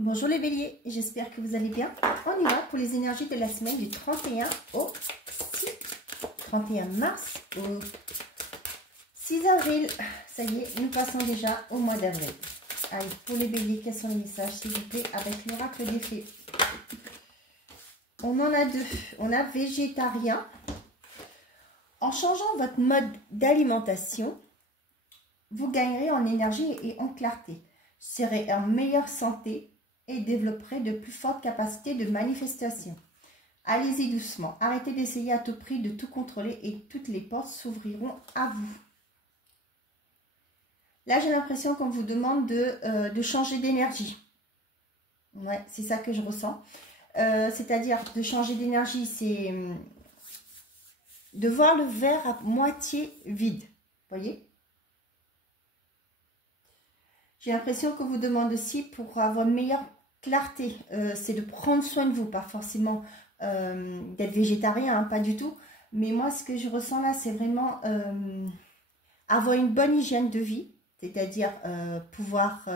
Bonjour les béliers, j'espère que vous allez bien. On y va pour les énergies de la semaine du 31 au 31 mars au 6 avril. Ça y est, nous passons déjà au mois d'avril. Allez, pour les béliers, quels sont les messages s'il vous plaît avec l'oracle des fées? On en a deux. On a végétarien. En changeant votre mode d'alimentation, vous gagnerez en énergie et en clarté. Serez en meilleure santé et développerez de plus fortes capacités de manifestation. Allez-y doucement. Arrêtez d'essayer à tout prix de tout contrôler et toutes les portes s'ouvriront à vous. Là, j'ai l'impression qu'on vous demande de changer d'énergie. Ouais, c'est ça que je ressens. C'est-à-dire de changer d'énergie, c'est de voir le verre à moitié vide. Voyez ? J'ai l'impression qu'on vous demande aussi, pour avoir une meilleure clarté, c'est de prendre soin de vous, pas forcément d'être végétarien, hein, pas du tout. Mais moi, ce que je ressens là, c'est vraiment avoir une bonne hygiène de vie, c'est-à-dire pouvoir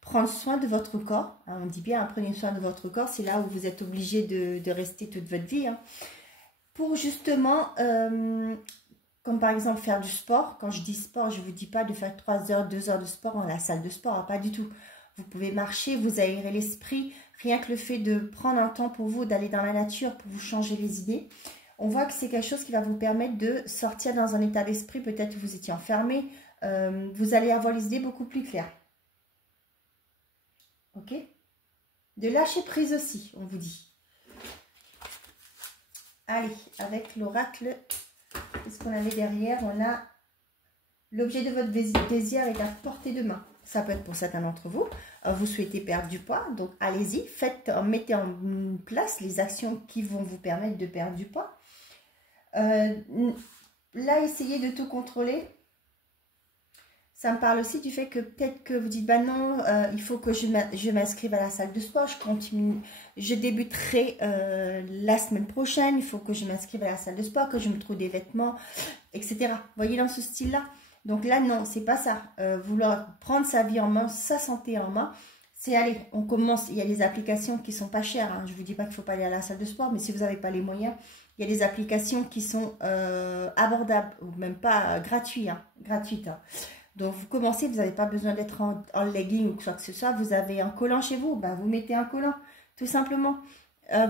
prendre soin de votre corps. Hein, on dit bien, hein, prenez soin de votre corps, c'est là où vous êtes obligé de rester toute votre vie. Hein, pour justement... comme par exemple faire du sport. Quand je dis sport, je ne vous dis pas de faire 3 heures, 2 heures de sport dans la salle de sport, hein, pas du tout. Vous pouvez marcher, vous aérez l'esprit, rien que le fait de prendre un temps pour vous, d'aller dans la nature pour vous changer les idées. On voit que c'est quelque chose qui va vous permettre de sortir dans un état d'esprit, peut-être que vous étiez enfermé, vous allez avoir les idées beaucoup plus claires. Ok? De lâcher prise aussi, on vous dit. Allez, avec l'oracle... Qu'est-ce qu'on avait derrière? On a l'objet de votre désir est à portée de main. Ça peut être pour certains d'entre vous. Vous souhaitez perdre du poids, donc allez-y, mettez en place les actions qui vont vous permettre de perdre du poids. Là, essayez de tout contrôler. Ça me parle aussi du fait que peut-être que vous dites, bah non, il faut que je m'inscrive à la salle de sport, je débuterai la semaine prochaine, il faut que je m'inscrive à la salle de sport, que je me trouve des vêtements, etc. Vous voyez dans ce style-là? Donc là, non, c'est pas ça. Vouloir prendre sa vie en main, sa santé en main, c'est aller, on commence, il y a des applications qui sont pas chères, hein. Je ne vous dis pas qu'il ne faut pas aller à la salle de sport, mais si vous n'avez pas les moyens, il y a des applications qui sont abordables, ou même pas gratuites. Hein. Donc, vous commencez, vous n'avez pas besoin d'être en legging ou quoi que ce soit. Vous avez un collant chez vous, ben, vous mettez un collant, tout simplement.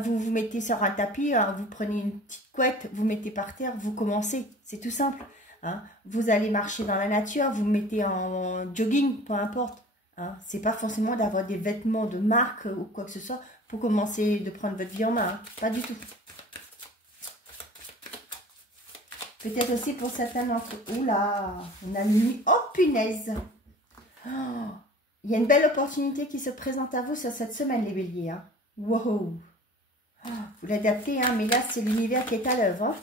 Vous vous mettez sur un tapis, hein, vous prenez une petite couette, vous mettez par terre, vous commencez. C'est tout simple. Hein. Vous allez marcher dans la nature, vous mettez en jogging, peu importe. Hein. Ce n'est pas forcément d'avoir des vêtements de marque ou quoi que ce soit pour commencer de prendre votre vie en main. Hein. Pas du tout. Peut-être aussi pour certains d'entre eux. Oula, on a mis... Oh, punaise! Oh, il y a une belle opportunité qui se présente à vous sur cette semaine, les béliers. Hein. Wow! Oh, vous l'adaptez, hein, mais là, c'est l'univers qui est à l'œuvre. Hein.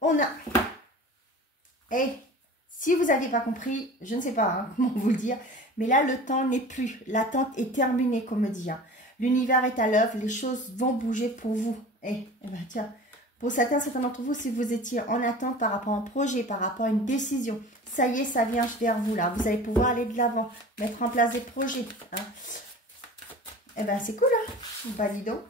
On a... Et si vous n'avez pas compris, je ne sais pas hein, comment vous le dire, mais là, le temps n'est plus. L'attente est terminée, comme me dit. Hein. L'univers est à l'œuvre, les choses vont bouger pour vous. Eh ben tiens, pour certains d'entre vous, si vous étiez en attente par rapport à un projet, par rapport à une décision, ça y est, ça vient vers vous là. Vous allez pouvoir aller de l'avant, mettre en place des projets. Hein. Eh ben c'est cool, hein. Bah dis donc.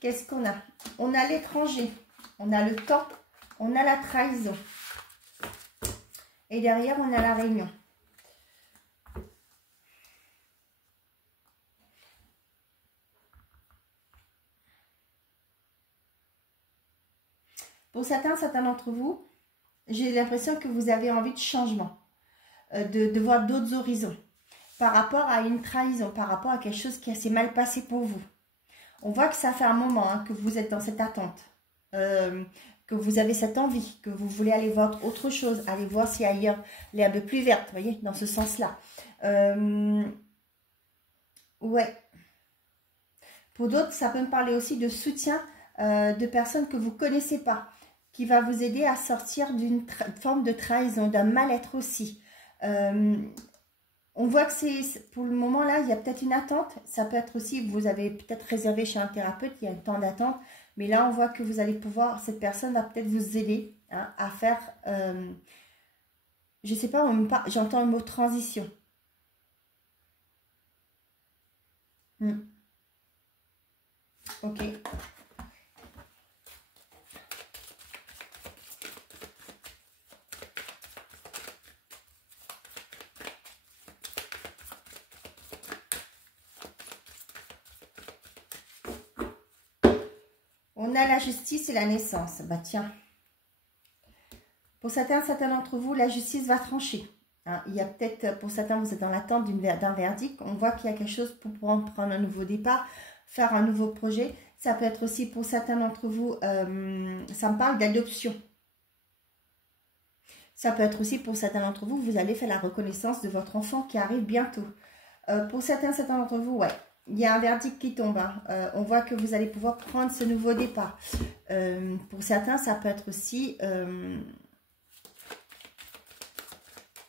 Qu'est-ce qu'on a? On a l'étranger, on a le temps, on a la trahison. Et derrière, on a la réunion. Pour certains d'entre vous, j'ai l'impression que vous avez envie de changement, de voir d'autres horizons, par rapport à une trahison, par rapport à quelque chose qui s'est mal passé pour vous. On voit que ça fait un moment hein, que vous êtes dans cette attente, que vous avez cette envie, que vous voulez aller voir autre chose, aller voir si ailleurs l'herbe est plus verte, vous voyez, dans ce sens-là. Ouais. Pour d'autres, ça peut me parler aussi de soutien de personnes que vous ne connaissez pas, qui va vous aider à sortir d'une forme de trahison, d'un mal-être aussi. On voit que c'est, pour le moment là, il y a peut-être une attente. Ça peut être aussi, vous avez peut-être réservé chez un thérapeute, il y a un temps d'attente. Mais là, on voit que vous allez pouvoir, cette personne va peut-être vous aider hein, à faire, je sais pas, j'entends le mot transition. Ok. On a la justice et la naissance. Bah tiens. Pour certains d'entre vous, la justice va trancher. Hein, il y a peut-être, pour certains, vous êtes dans l'attente d'un verdict. On voit qu'il y a quelque chose pour pouvoir prendre un nouveau départ, faire un nouveau projet. Ça peut être aussi pour certains d'entre vous, ça me parle d'adoption. Ça peut être aussi pour certains d'entre vous, vous allez faire la reconnaissance de votre enfant qui arrive bientôt. Pour certains d'entre vous, ouais, il y a un verdict qui tombe. Hein. On voit que vous allez pouvoir prendre ce nouveau départ. Pour certains, ça peut être aussi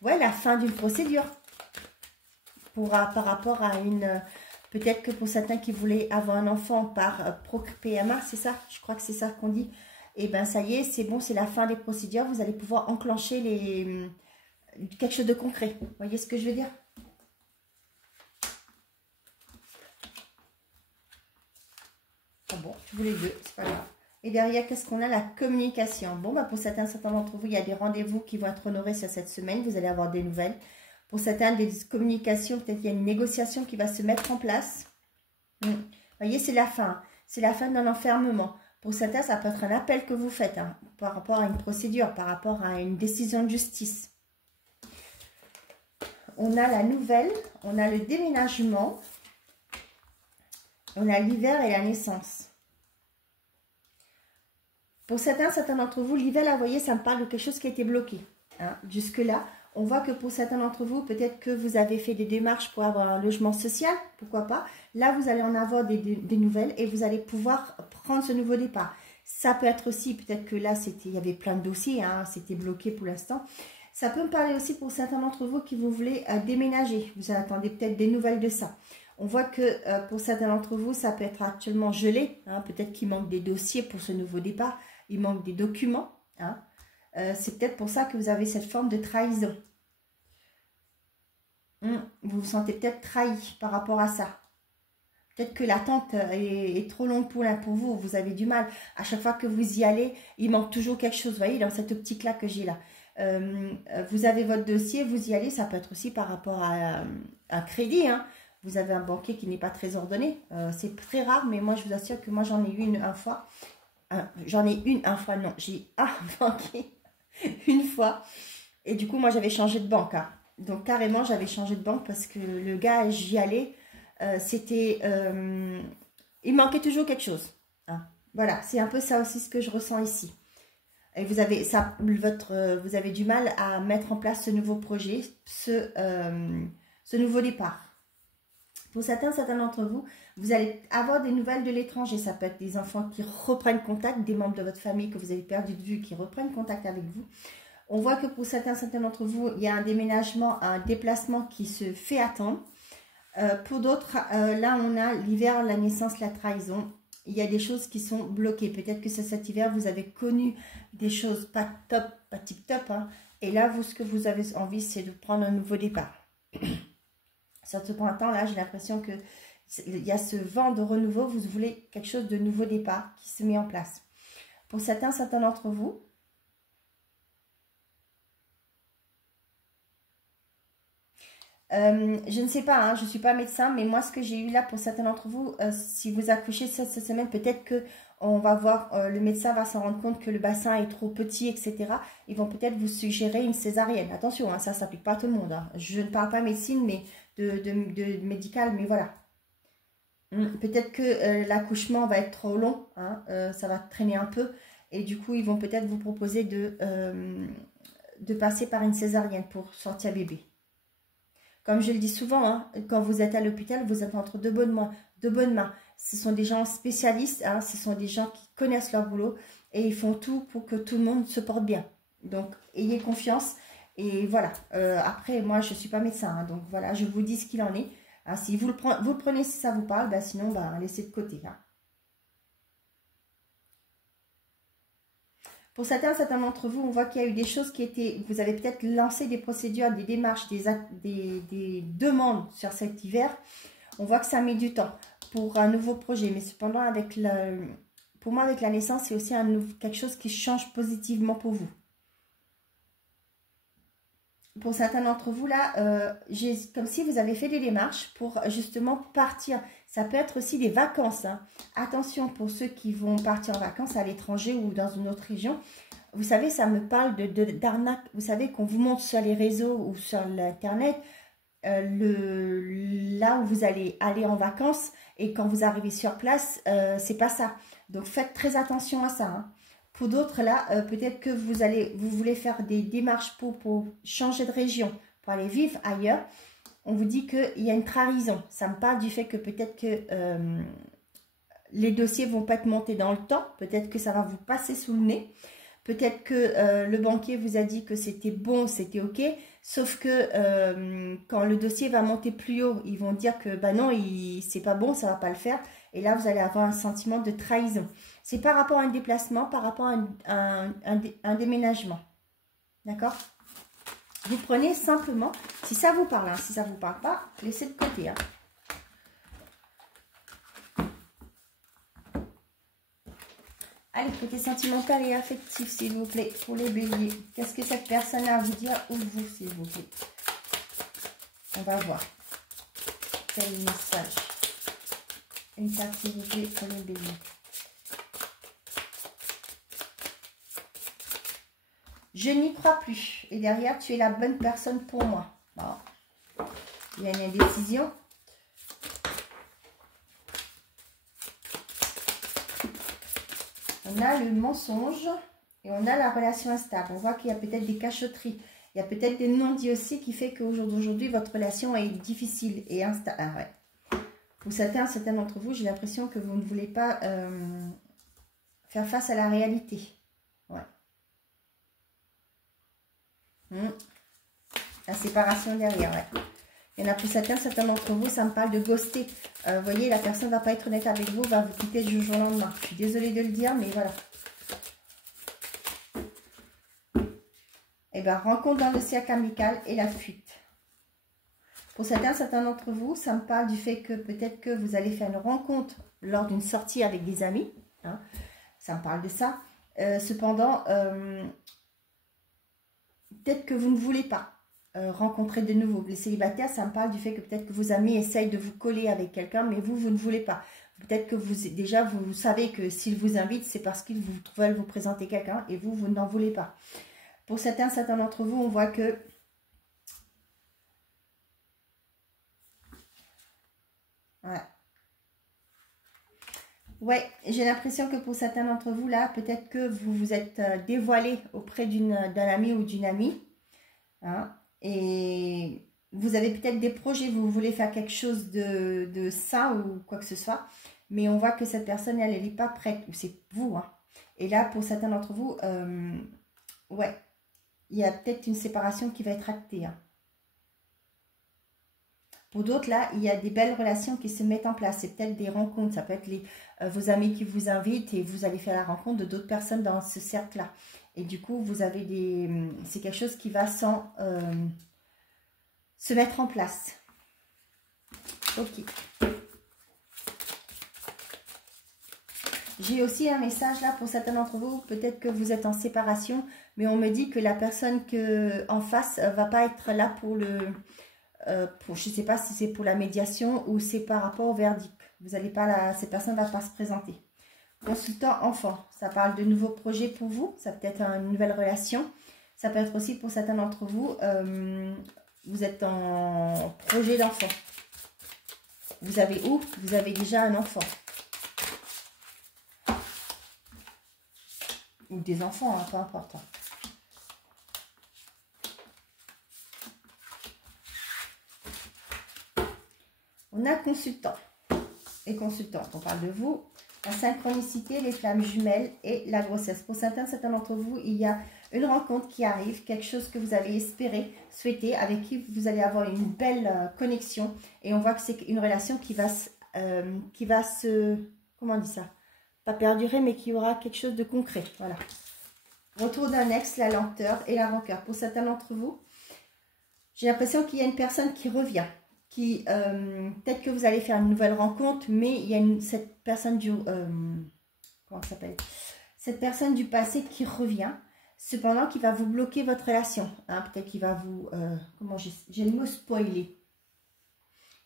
ouais, la fin d'une procédure. Par rapport à une... peut-être que pour certains qui voulaient avoir un enfant par PMA, c'est ça? Je crois que c'est ça qu'on dit. Et bien, ça y est, c'est bon, c'est la fin des procédures. Vous allez pouvoir enclencher quelque chose de concret. Vous voyez ce que je veux dire? Ah bon, je voulais deux, c'est pas grave. Et derrière, qu'est-ce qu'on a? La communication. Bon, bah pour certains d'entre vous, il y a des rendez-vous qui vont être honorés sur cette semaine. Vous allez avoir des nouvelles. Pour certains, des communications, peut-être qu'il y a une négociation qui va se mettre en place. Vous voyez, c'est la fin. C'est la fin d'un enfermement. Pour certains, ça peut être un appel que vous faites hein, par rapport à une procédure, par rapport à une décision de justice. On a la nouvelle, on a le déménagement, on a l'hiver et la naissance. Pour certains d'entre vous, l'hiver, là, vous voyez, ça me parle de quelque chose qui a été bloqué. Hein. Jusque-là, on voit que pour certains d'entre vous, peut-être que vous avez fait des démarches pour avoir un logement social, pourquoi pas. Là, vous allez en avoir des nouvelles et vous allez pouvoir prendre ce nouveau départ. Ça peut être aussi, peut-être que là, il y avait plein de dossiers, hein, c'était bloqué pour l'instant. Ça peut me parler aussi pour certains d'entre vous qui vous voulez déménager. Vous attendez peut-être des nouvelles de ça. On voit que pour certains d'entre vous, ça peut être actuellement gelé. Hein, peut-être qu'il manque des dossiers pour ce nouveau départ. Il manque des documents. Hein. C'est peut-être pour ça que vous avez cette forme de trahison. Vous vous sentez peut-être trahi par rapport à ça. Peut-être que l'attente est trop longue pour vous. Vous avez du mal. À chaque fois que vous y allez, il manque toujours quelque chose. Vous voyez, dans cette optique-là que j'ai là. Vous avez votre dossier, vous y allez. Ça peut être aussi par rapport à un crédit. Hein. Vous avez un banquier qui n'est pas très ordonné. C'est très rare, mais moi, je vous assure que moi, j'en ai eu une fois. Non. J'ai un banquier une fois. Et du coup, moi, j'avais changé de banque. Hein. Donc, carrément, j'avais changé de banque parce que le gars, j'y allais. Il manquait toujours quelque chose. Hein. Voilà, c'est un peu ça aussi ce que je ressens ici. Et vous avez, vous avez du mal à mettre en place ce nouveau projet, ce nouveau départ. Pour certains d'entre vous, vous allez avoir des nouvelles de l'étranger. Ça peut être des enfants qui reprennent contact, des membres de votre famille que vous avez perdu de vue qui reprennent contact avec vous. On voit que pour certains d'entre vous, il y a un déménagement, un déplacement qui se fait attendre. Pour d'autres, là, on a l'hiver, la naissance, la trahison. Il y a des choses qui sont bloquées. Peut-être que cet hiver, vous avez connu des choses pas top, pas tip-top. Hein. Et là, vous, ce que vous avez envie, c'est de prendre un nouveau départ. Sur ce printemps-là, j'ai l'impression qu'il y a ce vent de renouveau. Vous voulez quelque chose de nouveau départ qui se met en place. Pour certains d'entre vous, je ne sais pas, hein, je ne suis pas médecin, mais moi, ce que j'ai eu là pour certains d'entre vous, si vous accouchez cette semaine, peut-être que on va voir, le médecin va s'en rendre compte que le bassin est trop petit, etc. Ils vont peut-être vous suggérer une césarienne. Attention, hein, ça ne s'applique pas à tout le monde. Hein. Je ne parle pas médecine, mais de médical, mais voilà. Peut-être que l'accouchement va être trop long, hein, ça va traîner un peu. Et du coup, ils vont peut-être vous proposer de passer par une césarienne pour sortir bébé. Comme je le dis souvent, hein, quand vous êtes à l'hôpital, vous êtes entre deux bonnes mains. Ce sont des gens spécialistes, hein, ce sont des gens qui connaissent leur boulot et ils font tout pour que tout le monde se porte bien. Donc, ayez confiance. Et voilà, après, moi, je ne suis pas médecin, hein, donc voilà, je vous dis ce qu'il en est. Hein, si vous le prenez si ça vous parle, ben, sinon, ben, laissez de côté. Hein. Pour certains d'entre vous, on voit qu'il y a eu des choses qui étaient... Vous avez peut-être lancé des procédures, des démarches, des demandes sur cet hiver. On voit que ça met du temps pour un nouveau projet. Mais cependant, pour moi, avec la naissance, c'est aussi quelque chose qui change positivement pour vous. Pour certains d'entre vous, là, comme si vous avez fait des démarches pour justement partir. Ça peut être aussi des vacances. Hein. Attention pour ceux qui vont partir en vacances à l'étranger ou dans une autre région. Vous savez, ça me parle d'arnaque. Vous savez qu'on vous montre sur les réseaux ou sur l'internet là où vous allez aller en vacances et quand vous arrivez sur place, c'est pas ça. Donc faites très attention à ça. Hein. Pour d'autres, là, peut-être que vous voulez faire des démarches pour changer de région, pour aller vivre ailleurs. On vous dit qu'il y a une trahison. Ça me parle du fait que peut-être que les dossiers vont pas être montés dans le temps. Peut-être que ça va vous passer sous le nez. Peut-être que le banquier vous a dit que c'était bon, c'était OK. Sauf que quand le dossier va monter plus haut, ils vont dire que bah non, c'est pas bon, ça va pas le faire. Et là, vous allez avoir un sentiment de trahison. C'est par rapport à un déplacement, par rapport à un déménagement. D'accord? Vous prenez simplement, si ça vous parle, hein, si ça ne vous parle pas, laissez de côté. Hein. Allez, côté sentimental et affectif, s'il vous plaît, pour les béliers. Qu'est-ce que cette personne a à vous dire ou vous, s'il vous plaît? On va voir. Quel message? Une carte, s'il vous plaît, pour les béliers. Je n'y crois plus. Et derrière, tu es la bonne personne pour moi. Bon. Il y a une indécision. On a le mensonge et on a la relation instable. On voit qu'il y a peut-être des cachotteries. Il y a peut-être des non-dits aussi qui fait qu'au jour d'aujourd'hui, votre relation est difficile et instable. Ah ouais. Pour certains d'entre vous, j'ai l'impression que vous ne voulez pas faire face à la réalité. Ouais. La séparation derrière, ouais. Il y en a pour certains d'entre vous, ça me parle de ghoster. Vous voyez, la personne ne va pas être honnête avec vous, va vous quitter du jour au lendemain. Je suis désolée de le dire, mais voilà. Et bien, rencontre dans le cercle amical et la fuite. Pour certains d'entre vous, ça me parle du fait que peut-être que vous allez faire une rencontre lors d'une sortie avec des amis. Hein. Ça me parle de ça. Cependant, peut-être que vous ne voulez pas rencontrer de nouveau. Les célibataires, ça me parle du fait que peut-être que vos amis essayent de vous coller avec quelqu'un, mais vous ne voulez pas. Peut-être que vous savez que s'ils vous invitent, c'est parce qu'ils veulent vous présenter quelqu'un et vous n'en voulez pas. Pour certains d'entre vous, on voit que ouais, j'ai l'impression que pour certains d'entre vous, là, peut-être que vous vous êtes dévoilé auprès d'un ami ou d'une amie. Hein, et vous avez peut-être des projets, vous voulez faire quelque chose de ça ou quoi que ce soit. Mais on voit que cette personne, elle n'est pas prête. Ou c'est vous. Hein. Et là, pour certains d'entre vous, ouais, il y a peut-être une séparation qui va être actée. Hein. Pour d'autres, là, il y a des belles relations qui se mettent en place. C'est peut-être des rencontres. Ça peut être vos amis qui vous invitent et vous allez faire la rencontre de d'autres personnes dans ce cercle-là. Et du coup, vous avez c'est quelque chose qui va se mettre en place. Ok. J'ai aussi un message là pour certains d'entre vous. Peut-être que vous êtes en séparation, mais on me dit que la personne en face va pas être là pour je ne sais pas si c'est pour la médiation ou c'est par rapport au verdict. Vous allez pas cette personne ne va pas se présenter. Consultant enfant, ça parle de nouveaux projets pour vous. Ça peut être une nouvelle relation. Ça peut être aussi pour certains d'entre vous, vous êtes en projet d'enfant. Vous avez déjà un enfant. Ou des enfants, hein, peu importe. On a consultant et consultante. On parle de vous. La synchronicité, les flammes jumelles et la grossesse. Pour certains d'entre vous, il y a une rencontre qui arrive, quelque chose que vous avez espéré, souhaité, avec qui vous allez avoir une belle connexion. Et on voit que c'est une relation qui va se... Comment on dit ça? Pas perdurer, mais qui aura quelque chose de concret. Voilà. Retour d'un ex, la lenteur et la rancœur. Pour certains d'entre vous, j'ai l'impression qu'il y a une personne qui revient. Qui peut-être que vous allez faire une nouvelle rencontre, mais il y a cette personne du... comment ça s'appelle? Cette personne du passé qui revient. Cependant, qui va vous bloquer votre relation. Hein, peut-être qu'il va vous... comment j'ai le mot spoiler.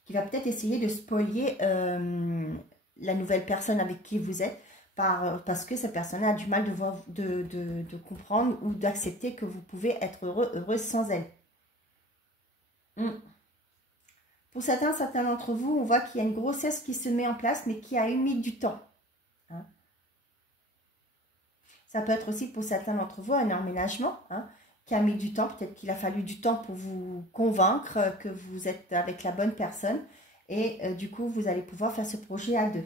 Qui va peut-être essayer de spoiler la nouvelle personne avec qui vous êtes. Parce que cette personne a du mal de comprendre ou d'accepter que vous pouvez être heureuse sans elle. Pour certains d'entre vous, on voit qu'il y a une grossesse qui se met en place, mais qui a mis du temps. Hein. Ça peut être aussi pour certains d'entre vous un emménagement qui a mis du temps. Peut-être qu'il a fallu du temps pour vous convaincre que vous êtes avec la bonne personne. Et du coup, vous allez pouvoir faire ce projet à deux.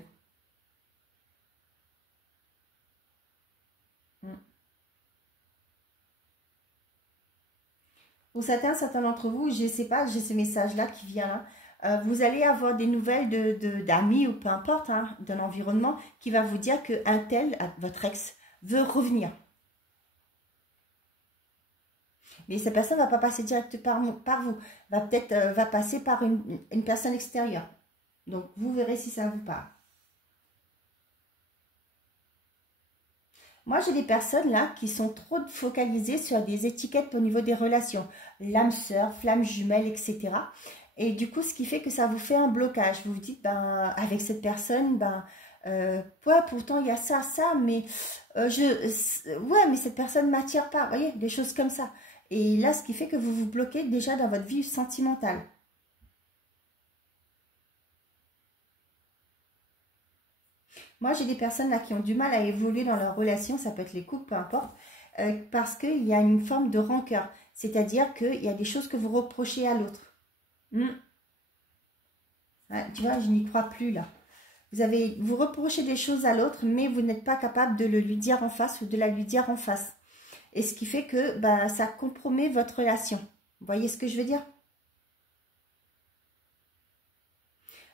Pour certains d'entre vous, je ne sais pas, j'ai ce message-là qui vient là. Vous allez avoir des nouvelles d'amis ou peu importe, d'un environnement qui va vous dire qu'un tel, votre ex, veut revenir. Mais cette personne ne va pas passer direct par vous, va passer par une personne extérieure. Donc, vous verrez si ça vous parle. Moi, j'ai des personnes là qui sont trop focalisées sur des étiquettes au niveau des relations. L'âme sœur, flamme jumelle, etc. Et du coup, ce qui fait que ça vous fait un blocage. Vous vous dites, ben, avec cette personne, ouais, pourtant il y a ça, mais ouais, mais cette personne ne m'attire pas. Vous voyez, des choses comme ça. Et là, ce qui fait que vous vous bloquez déjà dans votre vie sentimentale. Moi, j'ai des personnes là qui ont du mal à évoluer dans leur relation, ça peut être les couples, peu importe, parce qu'il y a une forme de rancœur. C'est-à-dire qu'il y a des choses que vous reprochez à l'autre. Ouais, tu vois, je n'y crois plus là. Vous reprochez des choses à l'autre, mais vous n'êtes pas capable de le lui dire en face ou de la lui dire en face. Et ce qui fait que ça compromet votre relation. Vous voyez ce que je veux dire?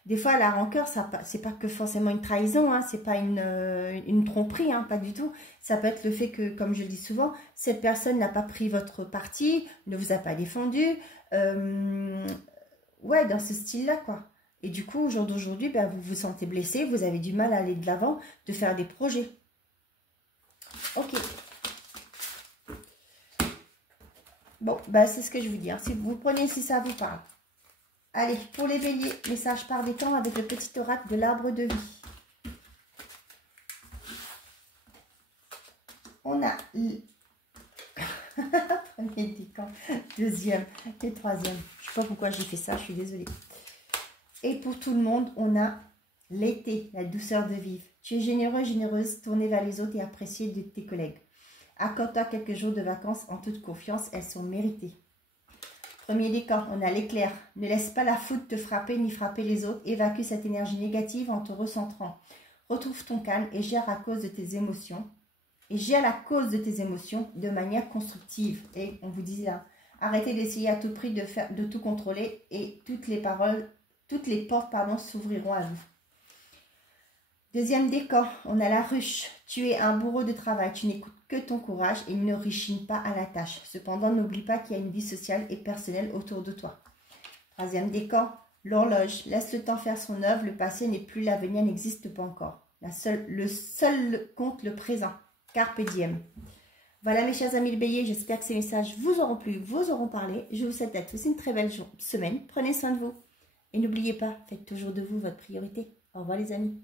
Des fois, la rancœur, c'est pas que forcément une trahison, c'est pas une tromperie, pas du tout. Ça peut être le fait que, comme je le dis souvent, cette personne n'a pas pris votre parti, ne vous a pas défendu. Ouais, dans ce style-là, quoi. Et du coup, au jour d'aujourd'hui, vous vous sentez blessé, vous avez du mal à aller de l'avant, de faire des projets. Ok. Bon, c'est ce que je vous dis. Si vous prenez, si ça vous parle. Allez, pour les béliers, message par des temps avec le petit oracle de l'arbre de vie. On a premier décan, deuxième et troisième. Je ne sais pas pourquoi j'ai fait ça, je suis désolée. Et pour tout le monde, on a l'été, la douceur de vivre. Tu es généreux, généreuse, tournez vers les autres et appréciez de tes collègues. Accorde-toi quelques jours de vacances en toute confiance, elles sont méritées. Premier décan, on a l'éclair. Ne laisse pas la foudre te frapper ni frapper les autres. Évacue cette énergie négative en te recentrant. Retrouve ton calme et gère à cause de tes émotions. Et gère la cause de tes émotions de manière constructive. Et on vous dit là, arrêtez d'essayer à tout prix de tout contrôler et toutes les portes s'ouvriront à vous. Deuxième décan, on a la ruche. Tu es un bourreau de travail, tu n'écoutes que ton courage et ne réchigne pas à la tâche. Cependant, n'oublie pas qu'il y a une vie sociale et personnelle autour de toi. Troisième décan, l'horloge. Laisse le temps faire son œuvre, le passé n'est plus, l'avenir n'existe pas encore. Le seul compte le présent. Carpe diem. Voilà mes chers amis le bélier, j'espère que ces messages vous auront plu, vous auront parlé. Je vous souhaite à tous une très belle semaine. Prenez soin de vous. Et n'oubliez pas, faites toujours de vous votre priorité. Au revoir les amis.